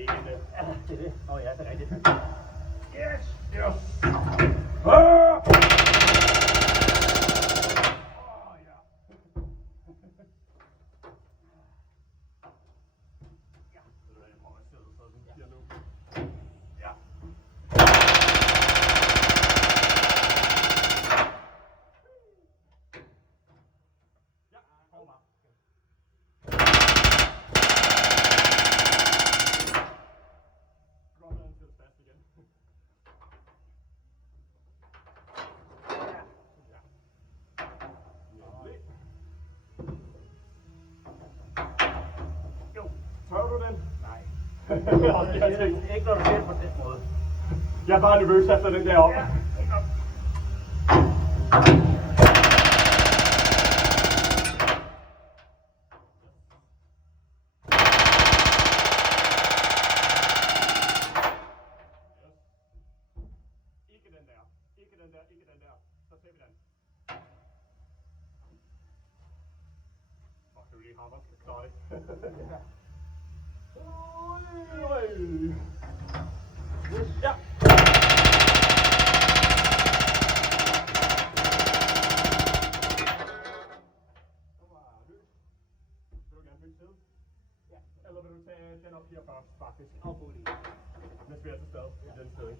ikke det. Ja, det er det. Ja, det er rigtigt. Yes! Yes! Tør du den? Nej. Jeg tænkte, Ikke når du ser det på den måde. jeg er bare nervøs efter den der op. Ja. Ikke den der. Ikke den der. Ikke den der. Så ser vi den. Fuck, det er jo lige hammer, skal klare det. Ja. Vil du gerne bytte side? Ja. Eller vil du tage den op her først, faktisk? God idé. Mens vi er til stede i den side.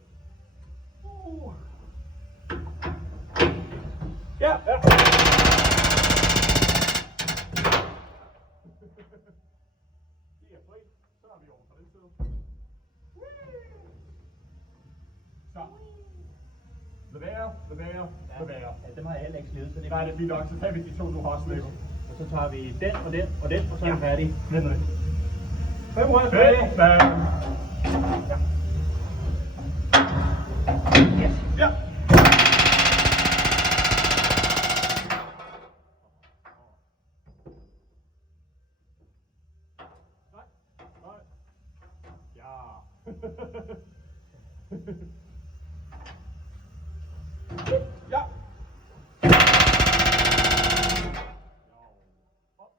Ja, ja. De er fri. Så er vi over på den side. Så. Lad være, lad være, lad være. Ja, dem har jeg heller ikke slidet, så det Nej, det er fint nok. Så tager vi de to, du har slippet. Og så tager vi den og den og den, og så er vi færdige. Nemlig. 500 tilbage. Ja. Yes. Ja. Nej. Nej. Ja. Ja. Op.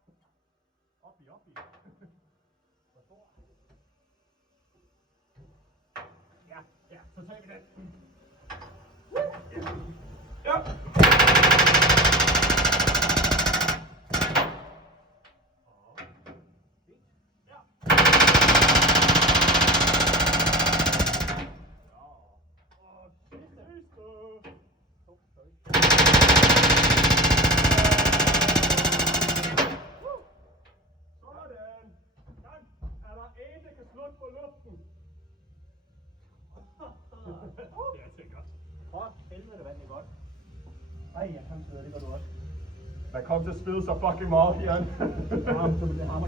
Oppi, oppi. Ja, ja, så tager vi den. Ja. Helvede, hvad det er godt. Ej, jeg kan sidde, det gør du også. Man kom til at spille så fucking meget, Jan. Ja, så det hammer.